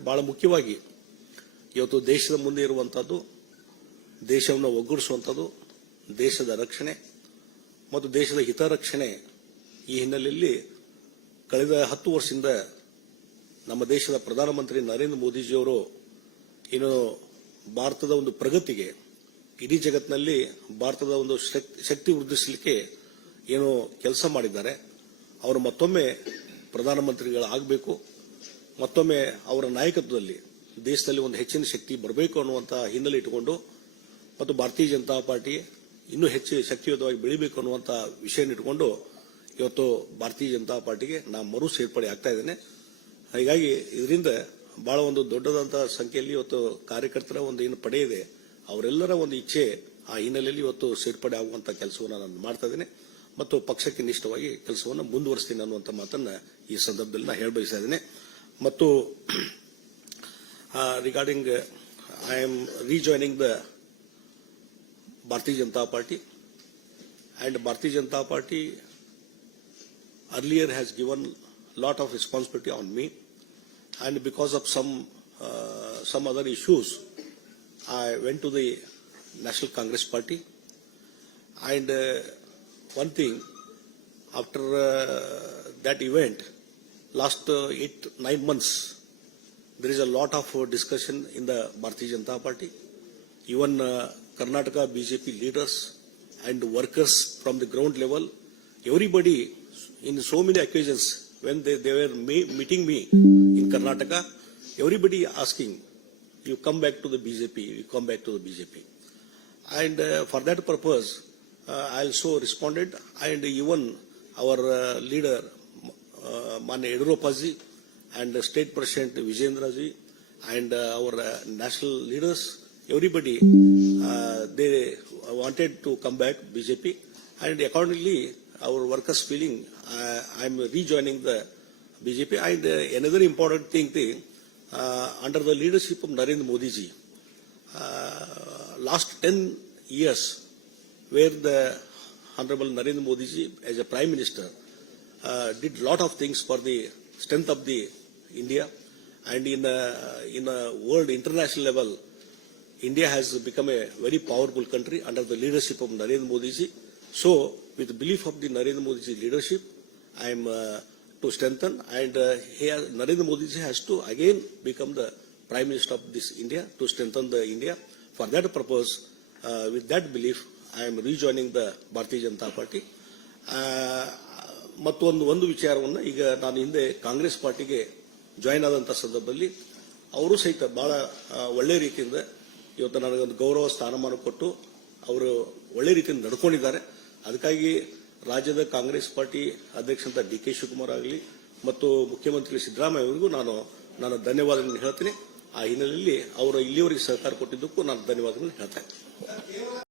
ಮಾತಾಡ್ತೀನಿ. ಬಹಳ ಮುಖ್ಯವಾಗಿ ಇವತ್ತು ದೇಶದ ಮುಂದೆ ಇರುವಂತದ್ದು, ದೇಶವನ್ನು ಒಗ್ಗೂಡಿಸುವಂಥದ್ದು, ದೇಶದ ರಕ್ಷಣೆ ಮತ್ತು ದೇಶದ ಹಿತರಕ್ಷಣೆ. ಈ ಹಿನ್ನೆಲೆಯಲ್ಲಿ ಕಳೆದ 10 ವರ್ಷದಿಂದ ನಮ್ಮ ದೇಶದ ಪ್ರಧಾನಮಂತ್ರಿ ನರೇಂದ್ರ ಮೋದಿಜಿಯವರು ಏನು ಭಾರತದ ಒಂದು ಪ್ರಗತಿಗೆ, ಇಡೀ ಜಗತ್ತಿನಲ್ಲಿ ಭಾರತದ ಒಂದು ಶಕ್ತಿ ವೃದ್ಧಿಸಲಿಕ್ಕೆ ಏನು ಕೆಲಸ ಮಾಡಿದ್ದಾರೆ, ಅವರು ಮತ್ತೊಮ್ಮೆ ಪ್ರಧಾನಮಂತ್ರಿಗಳಾಗಬೇಕು, ಮತ್ತೊಮ್ಮೆ ಅವರ ನಾಯಕತ್ವದಲ್ಲಿ ದೇಶದಲ್ಲಿ ಒಂದು ಹೆಚ್ಚಿನ ಶಕ್ತಿ ಬರಬೇಕು ಅನ್ನುವಂತಹ ಹಿನ್ನೆಲೆ ಇಟ್ಟುಕೊಂಡು ಮತ್ತು ಭಾರತೀಯ ಜನತಾ ಪಾರ್ಟಿ ಇನ್ನೂ ಹೆಚ್ಚು ಶಕ್ತಿಯುತವಾಗಿ ಬೆಳಿಬೇಕು ಅನ್ನುವಂತಹ ವಿಷಯ ಇಟ್ಟುಕೊಂಡು ಇವತ್ತು ಭಾರತೀಯ ಜನತಾ ಪಾರ್ಟಿಗೆ ನಾನು ಮರು ಸೇರ್ಪಡೆ ಆಗ್ತಾ ಇದ್ದೇನೆ. ಹೀಗಾಗಿ ಇದರಿಂದ ಬಹಳ ಒಂದು ದೊಡ್ಡದಂತಹ ಸಂಖ್ಯೆಯಲ್ಲಿ ಇವತ್ತು ಕಾರ್ಯಕರ್ತರ ಒಂದು ಏನು ಪಡೆ ಇದೆ, ಅವರೆಲ್ಲರ ಒಂದು ಇಚ್ಛೆ ಆ ಹಿನ್ನೆಲೆಯಲ್ಲಿ ಇವತ್ತು ಸೇರ್ಪಡೆ ಆಗುವಂತಹ ಕೆಲಸವನ್ನು ನಾನು ಮಾಡ್ತಾ ಇದ್ದೇನೆ ಮತ್ತು ಪಕ್ಷಕ್ಕೆ ನಿಷ್ಠವಾಗಿ ಕೆಲಸವನ್ನು ಮುಂದುವರಿಸ್ತೀನಿ ಅನ್ನುವಂಥ ಮಾತನ್ನ ಈ ಸಂದರ್ಭದಲ್ಲಿ ನಾನು ಹೇಳಬಯಸ್ತಾ ಇದ್ದೇನೆ. ಮತ್ತು ರಿಗಾರ್ಡಿಂಗ್ ಐ ಆಮ್ ರೀಜಾಯ್ನಿಂಗ್ the Bharatiya Janata Party, and Bharatiya Janata Party earlier has given a lot of responsibility on me, and because of some other issues, I went to the National Congress Party. And one thing, after that event, last 8-9 months, there is a lot of discussion in the Bharatiya Janata Party. Even Karnataka BJP leaders and workers from the ground level, everybody in so many occasions when they were meeting me in Karnataka, everybody asking, you come back to the BJP, you come back to the BJP. And for that purpose, I also responded, and even our leader, Manya Yediyurappaji, and State President Vijayendraji, and our national leaders, everybody, they wanted to come back BJP, and accordingly our workers feeling I am rejoining the BJP. And another important thing, under the leadership of Narendra Modi ji, last 10 years, where the Honorable Narendra Modi ji as a Prime Minister did lot of things for the strength of the India, and in a world international level, India has become a very powerful country under the leadership of Narendra Modi ji. So, with the belief of the Narendra Modi ji leadership, I am to strengthen, and Narendra Modi ji has to again become the Prime Minister of this India, to strengthen the India. For that purpose, with that belief, I am rejoining the Bharatiya Janata Party. ಮತ್ತೊಂದು ವಿಚಾರವನ್ನು, ಈಗ ನಾನು ಹಿಂದೆ ಕಾಂಗ್ರೆಸ್ ಪಾರ್ಟಿಗೆ ಜಾಯಿನ್ ಆದಂಥ ಸಂದರ್ಭದಲ್ಲಿ ಅವರು ಸಹಿತ ಬಹಳ ಒಳ್ಳೆ ರೀತಿಯಿಂದ ಇವತ್ತು ನನಗೊಂದು ಗೌರವ ಸ್ಥಾನಮಾನ ಕೊಟ್ಟು ಅವರು ಒಳ್ಳೆ ರೀತಿಯಿಂದ ನಡ್ಕೊಂಡಿದ್ದಾರೆ. ಅದಕ್ಕಾಗಿ ರಾಜ್ಯದ ಕಾಂಗ್ರೆಸ್ ಪಾರ್ಟಿ ಅಧ್ಯಕ್ಷಂತ ಡಿ ಕೆ ಶಿವಕುಮಾರ್ ಆಗಲಿ ಮತ್ತು ಮುಖ್ಯಮಂತ್ರಿ ಸಿದ್ದರಾಮಯ್ಯ ಅವರಿಗೂ ನಾನು ಧನ್ಯವಾದಗಳನ್ನು ಹೇಳ್ತೀನಿ. ಆ ಹಿನ್ನೆಲೆಯಲ್ಲಿ ಅವರು ಇಲ್ಲಿಯವರೆಗೆ ಸಹಕಾರ ಕೊಟ್ಟಿದ್ದಕ್ಕೂ ನಾನು ಧನ್ಯವಾದಗಳನ್ನು ಹೇಳ್ತಾ ಇದ್ದೀನಿ.